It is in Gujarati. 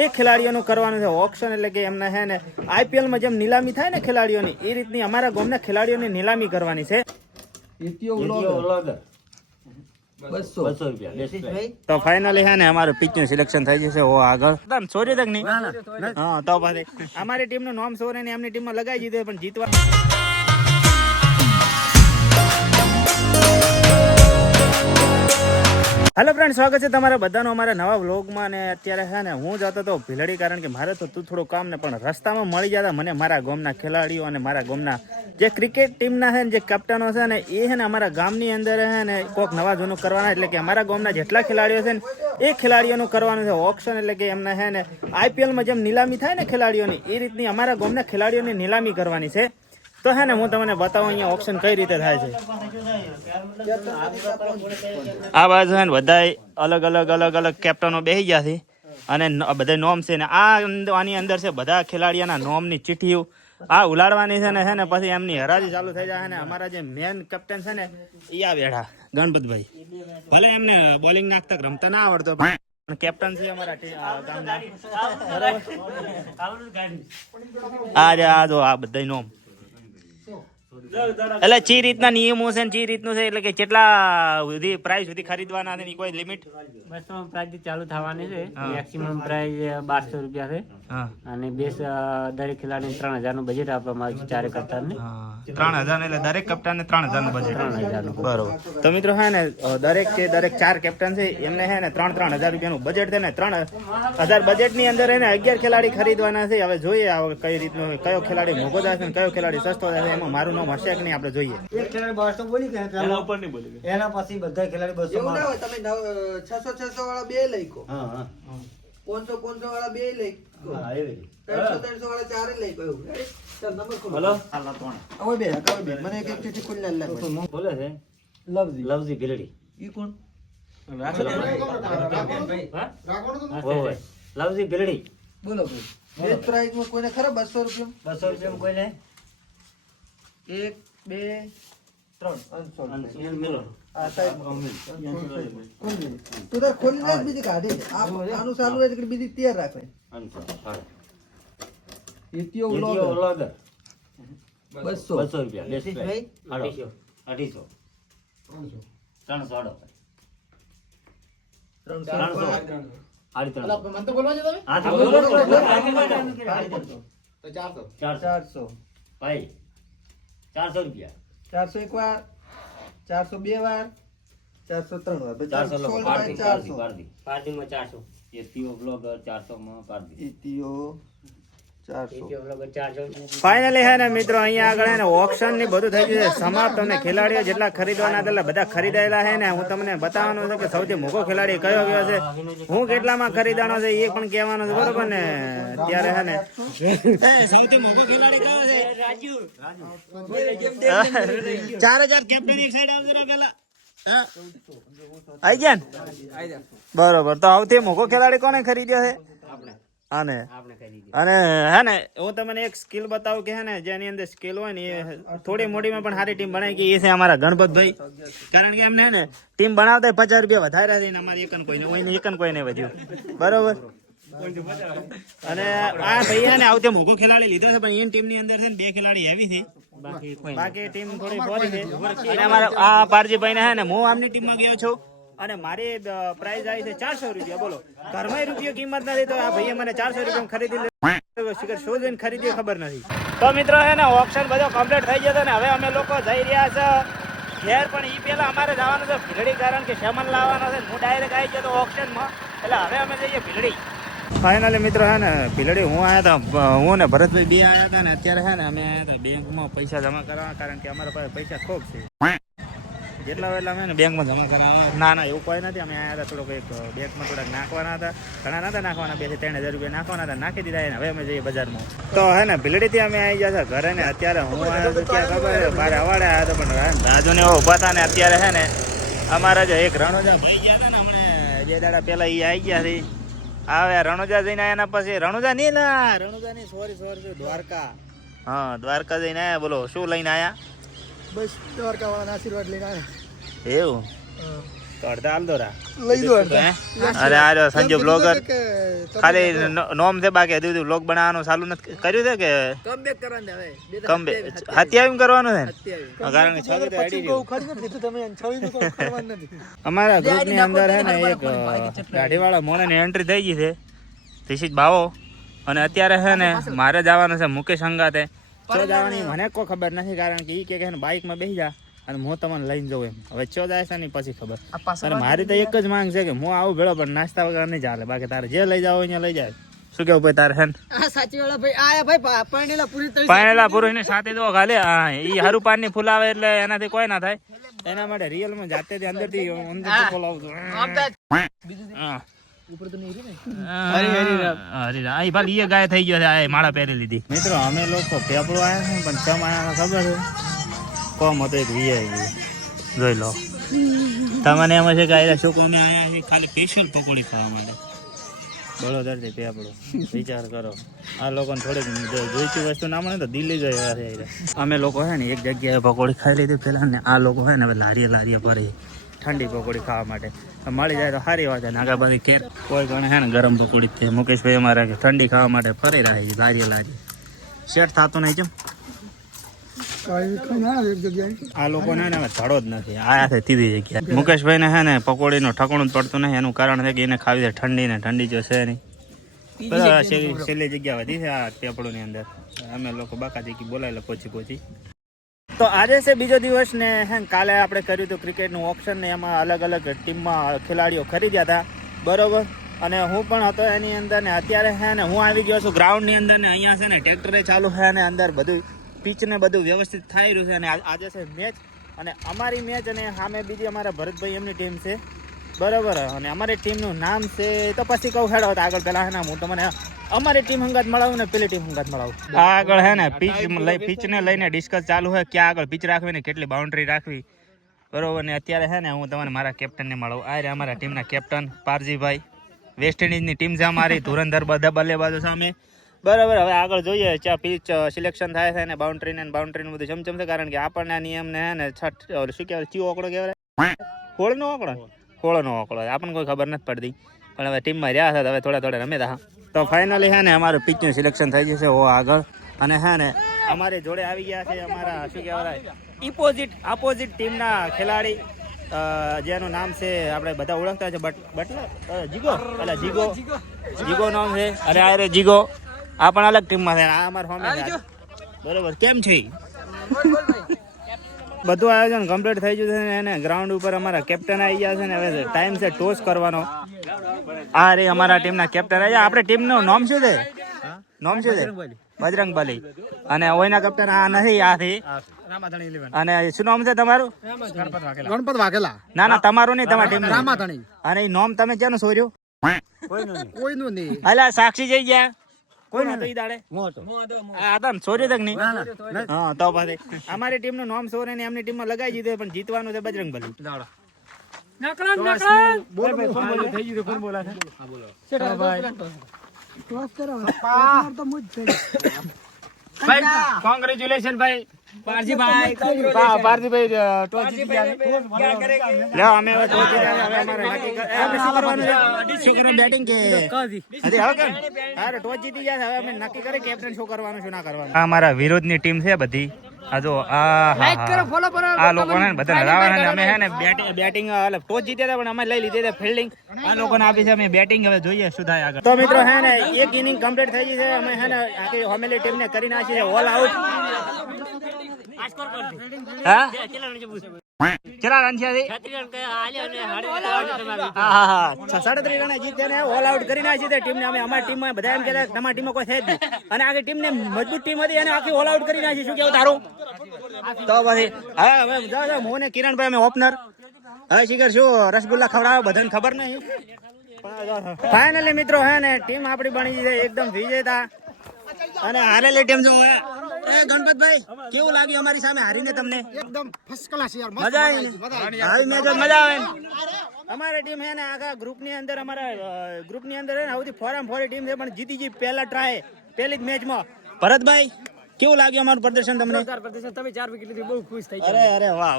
એ ખેલાડીઓનું કરવાનું છે ઓક્શન, એટલે કે એમના હે ને IPL માં જેમ નીલામી થાય ને ખેલાડીઓની, એ રીતની અમારા ગામના ખેલાડીઓની નીલામી કરવાની છે. તો ફાઇનલી હે ને અમારું પિચ નું સિલેક્શન થઈ જશે. ઓ આગળ સોરી તક નહીં, હા તો પછી અમારી ટીમ નું નામ સોરે ને એમની ટીમમાં લગાવી દીધું, પણ જીતવા. હેલો ફ્રેન્ડ, સ્વાગત છે તમારા બધાનું અમારા નવા વ્લોગમાં. અને અત્યારે છે ને હું જતો હતો ભીલડી, કારણ કે મારે તો થોડું કામ ને પણ રસ્તામાં મળી જતા મને મારા ગામના ખેલાડીઓ અને મારા ગામના જે ક્રિકેટ ટીમના છે ને જે કેપ્ટનો છે ને એ છે ને અમારા ગામની અંદર છે ને કોઈક નવા જૂનું કરવાના, એટલે કે અમારા ગામના જેટલા ખેલાડીઓ છે ને એ ખેલાડીઓનું કરવાનું છે ઓક્શન, એટલે કે એમના છે ને IPL માં જેમ નીલામી થાય ને ખેલાડીઓની, એ રીતની અમારા ગામના ખેલાડીઓની નીલામી કરવાની છે. તો હે ને હું તમને બતાવું અહીંયા ઓક્શન કઈ રીતે થાય છે. આ બાજુ છે ને બધા અલગ અલગ કેપ્ટનો બેસી ગયા છે અને બધા નોમ છે ને આની અંદર છે બધા ખેલાડીઓના નોમની ચિઠ્ઠીઓ આ ઉલાડવાની છે ને પછી એમની હરાજી ચાલુ થઈ જાય. અને અમારા જે મેન કેપ્ટન છે ને એ આ બેઠા ગણપતભાઈ, ભલે એમને બોલિંગ નાખતા રમતા ના આવડતો પણ કેપ્ટન છે અમારા ગામના. આ જો આ બધા નોમ, એટલે ચી રીતના નિયમો છે ને ચી રીતનું છે, એટલે કે કેટલા સુધી પ્રાઇસ સુધી ખરીદવાના છે, કોઈ લિમિટ? મેક્સિમમ પ્રાઇસ ચાલુ થવાની છે. મેક્સિમમ પ્રાઇસ 1200 રૂપિયા છે અને દરેક ખેલાડીને 3000 નું બજેટ આપવામાં આવે છે. ચારે કપ્તાનને 3000, એટલે દરેક કપ્તાનને 3000 નું બજેટ. બરોબર. તો મિત્રો હે ને દરેક 4 કેપ્ટન છે એમને હે ને 3,000 રૂપિયાનું બજેટ છે ને 3000 બજેટ ની અંદર એને 11 ખેલાડી ખરીદવાના છે. હવે જોઈએ કઈ રીતનું કયો ખેલાડી મોંઘો જાય છે કયો ખેલાડી સસ્તો જાય છે, એમાં મારું નામ હશે કે નહીં આપણે જોઈએ. એક ખેલાડી 200 બોલી ગયા, એના ઉપર નહીં બોલી ગયા, એના પછી બધા ખેલાડી 200 એવું ના હોય. તમે 600 વાળા બે લઈ કો, 500 વાળા બે લઈ કો, 300 વાળા ચારે લઈ કો. એવું ચાલ નંબર ખોલો. હલો હવે બે મને એક ચીઠી ખોલી લે. બોલે છે લવજી ભીલડી. ઈ કોણ? ઓય લવજી ભીલડી. બોલો ભાઈ. બે પ્રાઇસ માં કોઈને ખરા 200 રૂપિયા? 200 રૂપિયા કોઈને 1 2 3 મેલો. આ સાહેબ તું તાર ખોલી નાખ, બીજી કાઢી દે. આનું ચાલુ હોય એટલે બીજી તૈયાર રાખે. ઇતિયો વ્લોગર 200 રૂપિયા. ભાઈ 250 300 ભાઈ 400 રૂપિયા. 400 એક વાર, 400 બે વાર, 400 ત્રણ વાર, 400 પાર્ટીમાં 400. એટીઓ બ્લોગર 400 માં પાર્ટી. ઇતિયો 400. બ્લોગર 400. ફાઇનલી હે ને મિત્રો અહીંયા આગળ હે ને ઓક્શન ની બધું થઈ ગયું છે સમાપ્ત. અને ખેલાડીઓ જેટલા ખરીદવાના હતા બધા ખરીદાયેલા છે ને હું તમને બતાવવાનું છે કે સૌથી મોટો ખેલાડી કયો ગયો છે, હું કેટલામાં ખરીદાનો છે એ પણ કહેવાનું છે, બરોબર ને? અત્યારે હે ને સૌથી મોટો ખેલાડી કયો છે? રાજુ. 4000 કેપ્ટન એક સાઈડ આવજો પેલા આઈ ગયા ને? બરોબર. તો સૌથી મોટો ખેલાડી કોને ખરીદ્યો છે? અને હે ને હું તમને એક સ્કિલ બતાવું કે હે ને જેની અંદર સ્કિલ હોય ને એ થોડી મોડીમાં પણ સારી ટીમ બનાવી કે એ છે અમારા ગણપતભાઈ. કારણ કે એમને હે ને ટીમ બનાવતા 50 રૂપિયા વધારે છે ને અમારી એકન કોઈ નહીં વધ્યું, બરોબર? અને આ ભાઈ હે ને આવતે મોઘો ખેલાડી લીધો છે, પણ એની ટીમની અંદર છે ને 2 ખેલાડી હેવી છે, બાકી ટીમ થોડી બોરી છે. અને અમારા આ પારજીભાઈ ને હે ને હું આમની ટીમમાં ગયો છું અને મારી પ્રાઇસ આવી છે 400 રૂપિયા. બોલો, ઘરમાં રૂપિયો કિંમત નથી તો આ ભાઈએ મને 400 રૂપિયા ખરીદી શો જોઈને ખરીદી ખબર નથી. તો મિત્રો હે ને ઓક્શન બધો કમ્પ્લીટ થઈ ગયો ને હવે અમે લોકો જઈ રહ્યા છે ઘેર. પણ એ પેલા અમારે જવાનું છે ભીલડી, કારણ કે સામાન લાવવાનો છે. હું ડાયરેક્ટ આવી ગયો તો ઓક્શનમાં, એટલે હવે અમે જઈએ ભીલડી. ફાઇનલી મિત્રો હે ને ભીલડી હું આવ્યા હતા, હું ને ભરતભાઈ બે આવ્યા હતા ને અત્યારે હે ને અમે આવ્યા હતા બેંકમાં પૈસા જમા કરવા, કારણ કે અમારા પાસે પૈસા ખૂબ છે. જેટલા વેલા અમે ને બેંકમાં જમા કરાવવા. ના એવું કોઈ નથી. અમે આવ્યા હતા થોડોક એક બેંકમાં થોડાક નાખવાના હતા, ઘણા નતા નાખવાના, 2 થી 3000 રૂપિયા નાખવાના હતા, નાખી દીધા. હવે અમે જઈએ બજારમાં. તો હે ને ભીલડીથી અમે આવી ગયા છે ઘરે ને. અત્યારે હું આવ્યો તો ક્યાં ખબર બારે અવાડે આવ્યા હતો, પણ રાજુ ને એવા ઉભા હતા ને અત્યારે હે ને અમારા જે એક રણોજા ભાઈ ગયા હતા ને હમણે 2 દાડા પેલા એ આવી ગયા છે. હવે રણોજા જઈને આવ્યા પછી રણોજા નહીં સોરી દ્વારકા. હા દ્વારકા જઈને આવ્યા. બોલો શું લઈને આવ્યા? બસ દ્વારકા વાળાના આશીર્વાદ લઈને આવ્યા. એવું? તો અડધા હાલ દો રા લઈ દો હે? અરે આ રહ્યો સંજુ બ્લોગર ખાલી નોમ છે બાકી હજુ સુધી બ્લોગ બનાવવાનું ચાલુ નથી કર્યું છે કે કમબેક કરવાનું હવે કમ હત્યાવી કરવાનું છે ને? કારણ કે છોકરી તો અડી ગયું. અમારા ગ્રુપની અંદર હે ને એક દાઢીવાળા મોણાની એન્ટ્રી થઈ ગઈ છે તિશિત બાવો અને અત્યારે હે ને મારે જવાનું છે મુકેશ અંગાતે ચો જવાની મને કોઈ ખબર નથી કારણ કે ઈ કે ને બાઇકમાં બેસી જા અને હું તમને લઈને જાઉં એમ હવે ચો જાય છે ને પછી ખબર અને મારી તો એક જ માંગ છે કે હું આવું ભેળો પણ નાસ્તા વગર નહીં ચાલે બાકી તારે જે લઈ જાવ અહીંયા લઈ જાય શું કેવું ભાઈ તારે હે ને સાચી વાળા ભાઈ આયા ભાઈ પાણીલા પૂરી તરી પાણેલા પુરુષ ને સાથે તો ખાલી હા ઈ હારું પાન ની ફૂલાવે એટલે એનાથી કોઈ ના થાય એના માટે રિયલ માં જાતે અંદરથી ફોલાવતું ગાય થઈ ગયો છે આ માળા પહેરી લીધી મિત્રો અમે લોકો પેપડો આવ્યા છે પણ ચમ આયા ખબર છે કોમ હતો એક વીઆઈ જોઈ લો તમને એમ છે કે આ છોકરો અમે આયા છે ખાલી સ્પેશિયલ પકોડી ખાવા માટે બળોદર થી પેપડો વિચાર કરો આ લોકોને થોડીક જોઈતી વસ્તુ ના મળે તો દિલ્હી ગયો અમે લોકો છે ને એક જગ્યાએ પકોડી ખાઈ લીધી પેલા ને આ લોકો છે ને હવે લારીએ ભરે ઠંડી પકોડી ખાવા માટે મળી જાય તો સારી વાત છે નાગા બધી કેર કોઈ ગણે છે ને ગરમ પકોડી છે મુકેશભાઈ અમારા કે ઠંડી ખાવા માટે ફરી રહ્યા છે લારીએ સેટ થતું નહીં કેમ આ લોકોને ને ધડો જ નથી આયા છે તીધી જગ્યા મુકેશભાઈ ને હે ને પકોડીનું ઠકણું જ પડતું નહીં એનું કારણ છે કે એને ખાવી છે ઠંડી ને ઠંડી જો છે નહીં બધા છેલ્લી જગ્યા વધી છે આ પેપડો ની અંદર અમે લોકો બાકા જગ્યા બોલાયેલા પહોંચી તો આજે છે બીજો દિવસ ને હે કાલે આપણે કર્યું હતું ક્રિકેટનું ઓપ્શન ને એમાં અલગ અલગ ટીમમાં ખેલાડીઓ ખરીદ્યા હતા બરોબર અને હું પણ હતો એની અંદર ને અત્યારે હે ને હું આવી ગયો છું ગ્રાઉન્ડ ની અંદર ને અહીંયા છે ને ટ્રેક્ટરે ચાલુ છે ને અંદર બધું પીચ ને બધું વ્યવસ્થિત થઈ રહ્યું છે અને આજે છે મેચ અને અમારી મેચ અને સામે બીજી અમારા ભરતભાઈ એમની ટીમ છે બરોબર અને અમારી ટીમનું નામ છે તો પછી કહું હેડો આગળ પેલા હે ને હું તમને અમારી ટીમ હંગાત મળાવું ને પેલી ટીમ હંગાત મળાવું આગળ હે ને પીચ ને લઈને ડિસ્કસ ચાલુ હોય ક્યાં આગળ પીચ રાખવી ને કેટલી બાઉન્ડ્રી રાખવી બરોબર ને અત્યારે હે ને હું તમને મારા કેપ્ટનને મળાવું આ રહ્યા અમારા ટીમના કેપ્ટન પારજીભાઈ વેસ્ટ ઇન્ડિઝની ટીમ છે અમારી ધુરંધર બધા બલ્લેબાજો સામે બરાબર હવે આગળ જોઈએ ચા પીચ સિલેક્શન થાય છે ને બાઉન્ડ્રીનું બધું ચમચમશે કારણ કે આપણને આ નિયમને હે ને શું કહેવાય ચીવો આંકડો કહેવાય હોળનો આંકડો આપણને કોઈ ખબર નથી પડતી પણ હવે ટીમમાં રહ્યા છે હવે થોડા રમેતા હા તો ફાઇનલી હે ને અમારું પીચનું સિલેક્શન થઈ જશે ઓ આગળ અને હે ને અમારી જોડે આવી ગયા છે અમારા શું કહેવાય ઓપોઝિટ ટીમના ખેલાડી જેનું નામ છે આપણે બધા ઓળખતા છે બટલર જીગો નામ છે અને આ રે જીગો આ પણ અલગ ટીમમાં છે આ અમારા હોમે બરોબર કેમ છે બધું આયોજન કમ્પ્લીટ થઈ ગયું છે એને ગ્રાઉન્ડ ઉપર અમારા કેપ્ટન આવી ગયા છે ને હવે ટાઈમ છે ટોસ કરવાનો આ રે અમારા ટીમના કેપ્ટન આવ્યા આપણે ટીમનું નામ શું છે બજરંગબલી અને ઓયના કેપ્ટન આ નથી આથી અને શું નામ છે તમારું ગણપત વાઘેલા ના તમારું નહીં તમારી ટીમ રામાધણી અને એ નામ તમે ક્યાંનું સોર્યું કોઈનું નહીં અલા સાક્ષી જઈ ગયા કોઈ નતો ઈ દાડે આ હતા ને સોર્યું તક નહીં હા તો પછી અમારી ટીમનું નામ સોરે ને એમની ટીમમાં લગાવી દીધું પણ જીતવાનું છે બજરંગબલી કોંગ્રેચ્યુલેશન ભાઈ પારજીભાઈ ટોસ જીતી ગયા લે અમે હવે ટોસ જીત્યા હવે અમારે નક્કી શું કરવાનું છે શું કરવાનું બેટિંગ કે અરે હવે કેમ અરે ટોસ જીતી ગયા હવે અમે નક્કી કરે કેપ્ટન શું કરવાનું શું ના કરવાનું આ અમારા વિરોધની ટીમ છે બધી આ જો આ લોકોને બધા હરાવવાના અમે હે ને બેટિંગ ટોસ જીત્યા હતા પણ અમે લઈ લીધી હતી ફિલ્ડિંગ આ લોકોને આપી છે અમે બેટિંગ હવે જોઈએ શું થાય આગળ તો મિત્રો હે ને એક ઇનિંગ કમ્પ્લીટ થઈ ગઈ છે અમે હે ને આખી હોમેલી ટીમને કરી નાખી છે ઓલ આઉટ હા કેટલા રન છે 37 રન જીતે ને ઓલ આઉટ કરી નાખી છે ટીમને અમે અમારી ટીમમાં બધા એમ કહેતા તમારી ટીમમાં કોઈ છે જ નહીં અને આખી ટીમને મજબૂત ટીમ હતી અને આખી ઓલ આઉટ કરી નાખી શું કેવું તારું તો પછી હવે હું ને કિરણભાઈ અમે ઓપનર હવે શિખર શું રસગુલ્લા ખવડાવે બધાને ખબર નહીં ફાઇનલી મિત્રો હે ને ટીમ આપણી બની છે એકદમ વિજેતા અને હારેલી ટીમ જો ગણપતભાઈ કેવું લાગ્યું અમારી સામે હારીને તમને એકદમ ફર્સ્ટ ક્લાસ યાર મજા આવી મજા આવે અમારી ટીમ હે ને આખા ગ્રુપની અંદર અમારા ગ્રુપની અંદર હે ને સૌથી ફોરમ ફોરી ટીમ છે પણ જીતી ગઈ પહેલા ટ્રાય પહેલી જ મેચમાં ભરતભાઈ કેવું લાગ્યું અમારું પ્રદર્શન તમને તમે 4 વિકેટ લીધી બહુ ખુશ થઈ ગયા અરે વાહ